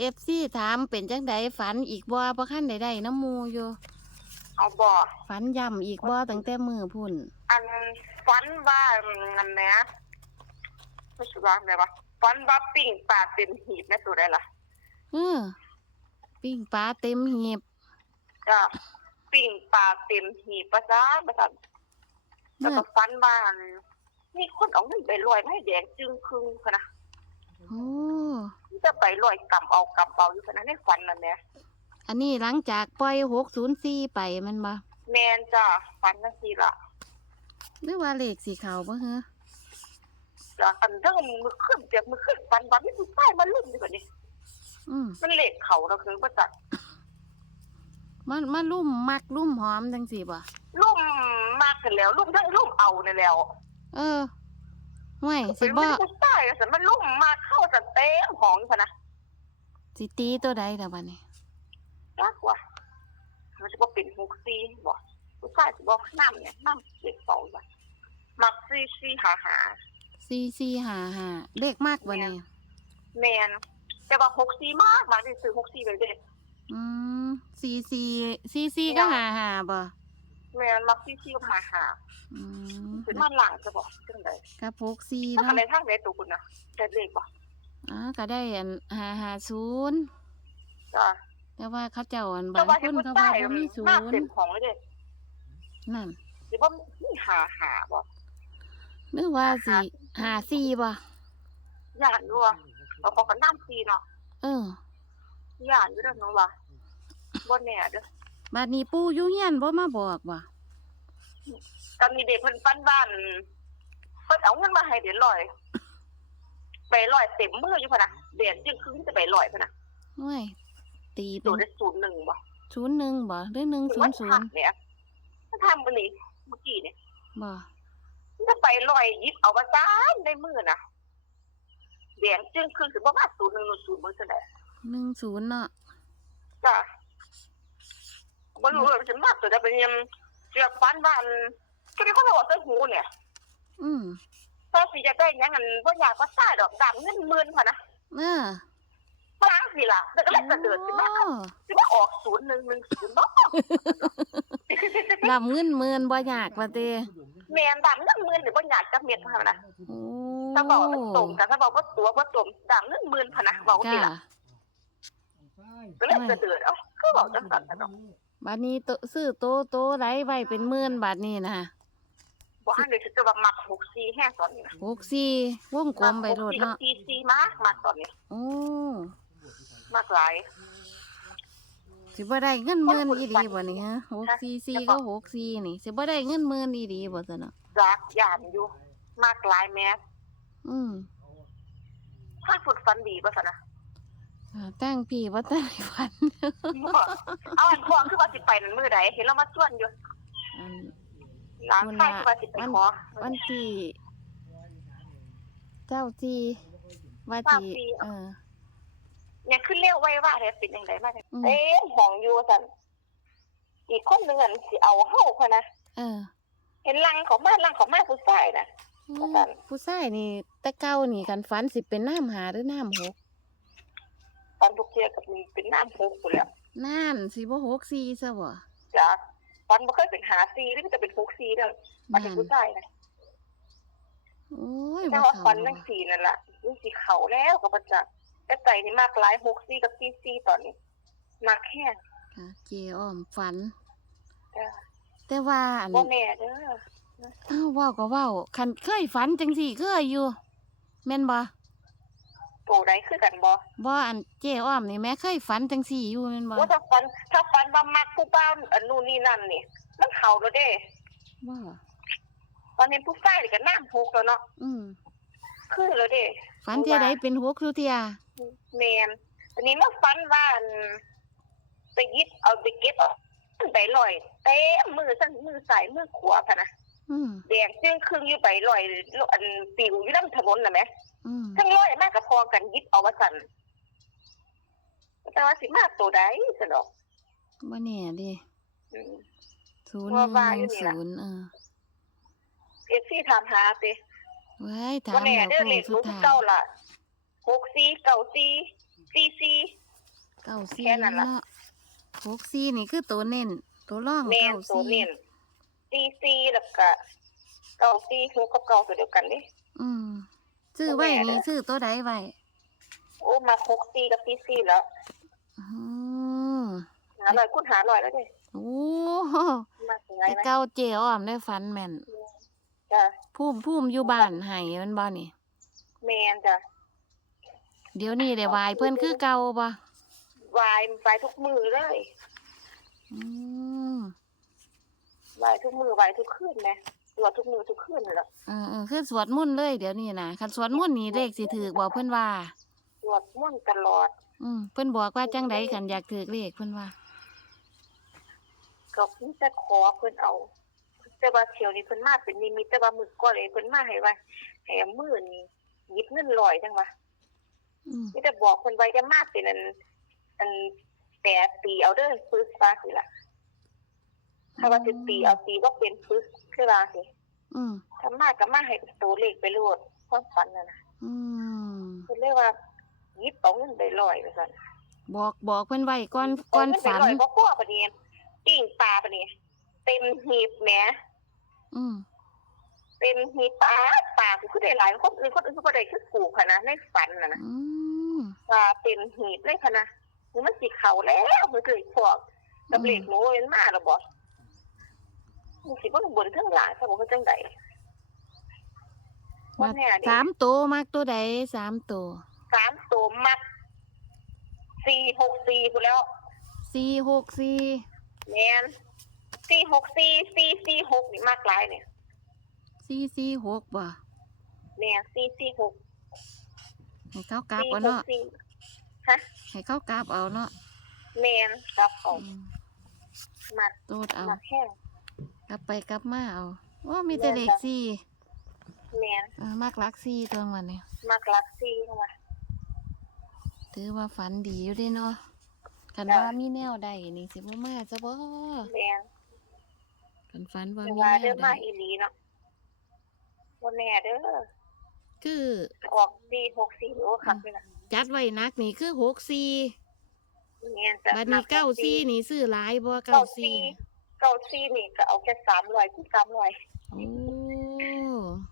เอฟซีถามเป็นจังไดฝันอีกบ่บ่คันใดๆน้ำหมูอยู่ เอาบ่ฝันย่ำอีกบ่ตั้งแต่มือพุ่น อันฟันว่าอันเนี้ยไม่ใช่ว่าไงวะฟันว่าปิ่งปลาเต็มหีบแม่ตัวได้ล่ะเออปิ้งปลาเต็มหีบจ้ะปิ่งปลาเต็มหีบประจ้าประจ้าแล้วเมื่อก็ฟันว่าอันมีคนเอาเงินไปลอยไม่แดงจึงครึ่งพะนะ โอ้ จะไปลอยกำเอากำเอาอยู่พะนะในฟันนั่นแหละอันนี้หลังจากปล่อย604ไปแมันบ่แมนจ้ะฟันนั่นสิล่ะหรือว่าเลขสีขาวบ่ฮะจ้ะอันเรื่องมือขึ้นเปียกมือขึ้นฟันว่ามีผู้ชายมาลุ่มดีกว่านี้ อืมมันเหล็กเขาเราคือประจักมันมันลุ่มมักลุ่มหอมจังซี่บ่ลุ่มมากกันแล้วลุ่มทั้งลุ่มเอาเนี่ยแล้ว เออ ห่วยสิเป็นบ่ผู้ชายอะแต่มันลุ่มมากเข้าจะเต็มของพะนะสิตีตัวใดล่ะบัดนี้รักว่ะมันจะบอกเป็นฮุกซีบอกผู้ชายจะบอกน้ำเนี่ยน้ำเด็กเป่าว่ะมักซีซีหาหา4455เลขมากบ่นี่แมนแต่ว่าฮุกซีมากมากที่ซื้อฮุกซีไปเด็ดอืม44 44ก็55บ่ แมนมักซีซีกับหาหาอืมเป็นมาหลังจะบอกจังไดกับ64ถ้าเนาะอะไรทางไหนตัวคุณนะแต่เด็กบอกอ่าก็ได้อัน550จ้ะแต่ว่าเขาเจ้าอันแต่บางว่าคเห็นนผู้เขาชาว่ายบ่มีศูหน้านเต็มย์ของเลยเด็ดนั่นหรือว่ามีหาหาบอกหรือว่าสิหาสี่บ่ย่านด้วยเราขอกันน้ำซีเนาะเออ ย่านอยู่เด้อเนาะว่ะบ่แน่เด้อ บัดนี้ปู่อยู่เฮียนบ่มาบอกบ่ก็มีเด็กเพิ่นปั้นบ้านเพิ่นเอาเงินมาให้เดือนลอยไปลอยเต็มมืออยู่พะนะเดือนจึงคือจะไปลอยพะนะโอ้ยตีเป็ตัวนได้ศูนย์หนึ่งบ่ศูนย์หนึ่งบ่หรือหนึ่งศูนย์ศูนย์เนี่ยมันทำบันนี้เมื่อกี้เนี่ยบ่มันจะไปลอยหยิบเอามาจ้านในมือน่ะเดือนจึงคือคือประมาณศูนย์หนึ่งศูนย์มือเท่าไหร่หนึ่งศูนย์เนาะจ้ะ บ่รู้เลยจะมากตัวได้เป็นยังเสือกฟันบ้านก็มีคนบอกใส่หูเนี่ยอืมถ้าสิจะได้หยังอันบ่อยากก็ซ่าดอกดำเงินหมื่นพะนะเออฝรั่งสิล่ะแต่ก็เลยจะเดินขึ้นมาโอ้สิมาออกศูนย์หนึ่งหนึ่งศูนย์บ่ดำเงินหมื่นบ่ยากว่าเต้แม่นดำเงินหมื่นหรือบ่อยากจะเม็ดพะนะโอ้ถ้าบอกว่าตรงกันถ้าบอกว่าตัวว่าตรงดำเงินหมื่นพะนะบอกสิจ้าล่ะก็เลยจะเดินเอ้าก็บอกจังซั่นน่ะเนาะ บัดนี้โตซื้อโตโตไรไว้เป็นหมื่นบาทนี่นะบ่ฮั่นเลยสิจะว่ามัก64แห้งตอนนี้นะหกสี่วงกลมไปโลดเนาะมัก64 44มากมากตอนนี้โอ้มากหลายสิบ่ได้เงินหมื่นอีดีบ่นี่ฮะหกสี่สี่ก็หกสี่นี่สิบ่ได้เงินหมื่นอีดีบ่ซะเนาะจากยานอยู่มากหลายแม้อืมถ้าฝึกฟันดีบ่ซั่นนะอ่า ตั้งพี่ว่าตั้งให้ฝันเอาอันพวงคือว่าสิไปนั่นมื้อใดเห็นเรามาชวนอยู่อันหลานชายคือว่าสิไปขอวันที่เจ้าที่ว่าเจ้าที่ที่เออเนี่ยขึ้นเร็วไว้ว่าได้เป็นจังไดมาเนี่ยอืมเอ๊ะห้องอยู่ซั่นอีกคนหนึงอันสิเอาเฮาพะนะเออ เห็นลังเขามาลังเขามาผู้ชายน่ะว่าซั่นผู้ชายนี่ แต่เก่านี่กันฝันสิเป็นน้ำหาหรือน้ำหก ตอนทุกเที่ยกับมีเป็นน้ำพุกพุ่นแหล้วนั่นสิบ่หกสี่ซะบ่จ้ะฟันบ่เคยเป็นหาซีหรือมันจะเป็นพุกซีเด้อมันเป็นผู้ชายนะโอ้ยแต่บ่ว่าเข้าฟันจังสีนั่นล่ะมันสิเขาแล้วก็บ่จักแต่ใจนี่มากหลายหกซีกับซีซีตอนนี้มากแค่ค่ะเจอ้อมฝันจ้ะแต่ว่าอันบ่แน่เด้ออ้าวเว้าก็เว้าคันเคยฝันจังสี่เคยอยู่แม่นบ่ โตได้คือกันบ่บ่อันเจ้อ้อมนี่แม่เคยฝันจังสี่อยู่แม่นบ่ว่าถ้าฟันถ้าฟันว่ามักผู้บ้านอันนู่นนี่นั่นนี่ มันเข้าแล้วเด้บ่ตอนนี้ผู้ชายนี่ก็น้ำพุกแล้วเนาะอืมคือแล้วเด้ฝันเที่ยใดเป็นหกทุกเที่ยแมนอันนี้มาฟันว่าอันไปยิบเอาไปเก็บเอาไปลอยเต็มมือทั้งมือซ้ายมือขวาพะนะ อืมแดงจึงครึ่งอยู่ไปลอยอันปิวอยู่น้ำถนนน่ะแหมอืมทั้งลอยมากกับพอกันยิบเอาว่าสันแต่ว่าสิมาตัวใดสนอกบ่แน่เดิอืม ศูนย์ว่าหว่านึ่งอยู่นี่ล่ะ ศูนย์เออเอฟซีถามหาติไว้ถาว่ามแน่แล้วเด้อโค้เลงขสุรู้ดท้ายเก้าล่ะหกสี่เก้าสี่สี่สี่ เก้าสี่แค่นั้นล่ะ เนาะหกสี่นี่คือตัวเน้นตัวร่องแม่นเก้าตัวสี่เน้น ซีซีแล้วก็เก่าซีหกกับเก่าตัวเดียวกันเด้อืมซื้อไว้แม่เด้นี่อซื้อตัวใดไว้โอ้มาหกซีกับซีซีแล้วอืมหาลอยคุณหาลอยแล้วเด้โอ้มาถึงไงแต่นะเก้าเจ้อ้อมได้ฟันแม่นจ้ะพุ่มพุ่มอยู่บ้านให้มันบ่นี่ แมนจ้ะเดี๋ยวนี้ได้วายเพิ่นคือเก่าบ่วายวายทุกมือเลย อืมวาย ทุกมือวายทุกคืนนะตัวทุกมือทุกคืนเลยละเออเออคือสวดมนต์เลยเดี๋ยวนี้นะคันสวดมนต์นี่เลขสิถือบอกเพิ่นว่าตรวจม่วนตลอด อืมเพิ่นบอกว่าจังไดคันอยากถือเลขเพิ่นว่า ก็เพิ่งจะขอเพิ่นเอาแต่ว่าเที่ยวนี้เพิ่นมาเป็นนิมิตแต่ว่ามือก่อนเลยเพิ่นมาให้ว่าให้เอามือนี่หยิบเงินลอยจังวะอืม นี่แต่บอกเพิ่นไว้จะมาเป็นอันอันแปดปีเอาเด้อฟึกฟ้าคือละ ถ้าว่าสิบปีเอาปีว่าเป็นฟึกคือว่าสิอืมถ้ามาก็มาให้ตัวเลขไปโลดความฝันน่ะนะอืมเพิ่นเรียกว่าหยิบเอาเงินไปลอยว่าซั่นบอกบอกเพิ่นไว้ก่อนก่อนฝันเอาเงินไปลอยบ่พอปะเนี่ยปิ้งปลาปะเนี่ยเต็มหีบแหมอืมเต็มหีบปลาปลากูคือได้หลายคนอื่นคนอื่นก็บ่ได้คือกูค่ะนะในฝันน่ะนะอืมปลาเต็มหีบเลยค่ะนะนี่มันสิเข้าแล้วมันเกิดพวกกับเลขหนูเว้นมาแล้วบ่ มันสิบ่บนเทั้งหลายซะบ่คือจังไดว่าแน่ดิสามตัวมักตัวใดสามตัวสามตัวมัด464พู้นแล้วสี่หกสี่แม่น464 446นี่มากหลายเนี่ยสี่สี่หกบ่แม่446ให้เขากลับเอาเนาะ464ฮะให้เขากลับเอาเนาะแม่นครับเอาอืมมัดโตดเอา มัดแห้งก ลับไปกลับมาเอาโอ้มีแต่เลขสี่แม่นเออมักลักซี่ตัวมันเนี่ยมักลักซี่เข้ามา ถือว่าฝันดีอยู่เด้เนาะคันจ้ะว่ามีแนวใดนี่สิบ่มาซะบ่แม่นคันฝันว่าแต่มีว่าแนเด้อวใดมาอีหลีเนาะบ่แน่เด้อคือออกสี่หกสี่โอ้ครับนี่นะจัดไว้นักนี่คือหกสี่แม่นจ้ะบัดนี้เก้าสี่นี่ซื้อหลายบ่เก้าเก้าสี่สี่ เก้าสี่นี่ก็เอาแค่สามร้อยคูณสามร้อยโอ้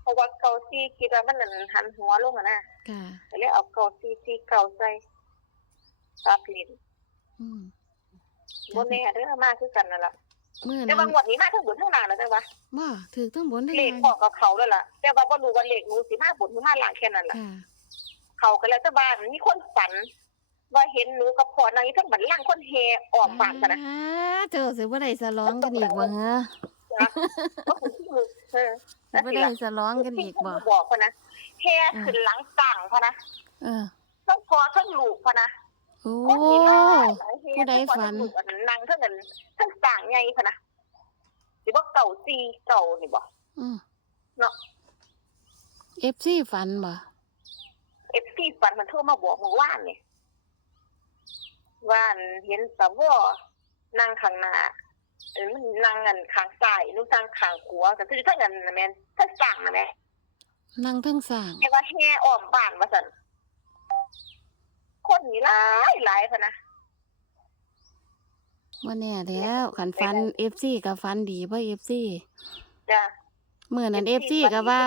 เพราะว่าเก้าสี่คิดว่ามันนั่นหันหัวลงอะนะค่ะก็เลยเอาเก้าสี่สี่เก้าใส่ตัดลิ้นอืมบ่แน่เด้อมาคือกันนั่นล่ะเมื่อแต่นั้ว่านงวดนี้มาทั้งบนทั้งล่างแล้วจังวะว่าถือทั้งบนทั้งเลขล่างของกับเขาแล้วล่ะ แต่ว่าบ่รู้ว่าเลขหนูสิมาบนหรือมาล่างแค่นั้นล่ะค่ะเขาก็แล้วแต่บ้านมีคนฝัน ว่าเห็นหนูกับพ่อนางอยู่ทั้งบันล่างคนเฮออกปากกันนะ อ่าเจ้าสิบ่ได้สลองกันอีกบ่เหรอว่าคนที่มือเออสิบ่ได้สลองกันอีกบ่บอกพอนะเฮขึ้นหลังต่างพอนะเออทั้งพอทั้งลูกพอนะโอ้ คนที่หลายหลายเฮผู้ใดทั้งพอฝันทั้งลูกอันนั้นนางทั้งนั้นทั้งต่างไงพอนะสิบ่เก่าซีเก่านี่บ่ อืมเนาะ FC ฝันบ่ เอฟซีฝันมันโทรมาบอกเมื่อวานนี่ ว่าอันเห็นสาวนั่งข้างหน้าเออมันนั่งกันข้างซ้ายนู่นทางข้างขวาก็คือทั้งนั้นนะแม่นทั้งสั่งนะแม่นั่งเทั้งสร้างแต่ว่าแห่อ้อมบ้านว่าซั่นคนนี่หลายหลายพะนะว่าแน่แล้วคันฟัน FC กับฟันดีเพราะ FC จ้ะเมื่อนั้น FC ก็ว่า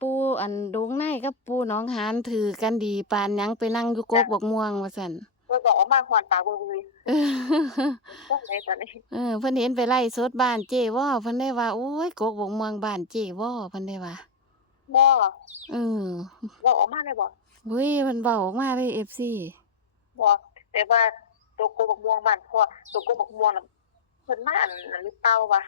ปูอันดงในกับปูหน้องหานถือกันดีปานหยังไปนั่งอยู่กกบกม่วงว่าซั่น ก็บอกออกมาหอนตาเบื่อเออๆพวกไหนตอนนี้เออเพิ่นเห็นไปไล่สดบ้านเจ้ว่อเพิ่นได้ว่าโอ้ยกกบกม่วงบ้านเจ้ว่อเพิ่นได้ว่าบ่เออบอกออกมาได้บ่เฮ้ยเพิ่นเว้าออกมาเลย FC บ่แต่ว่าตัวโกบักม่วงบ้านพ่อตัวโกบักม่วงน่ะเพิ่นมาอันนั้นหรือเปล่าวะ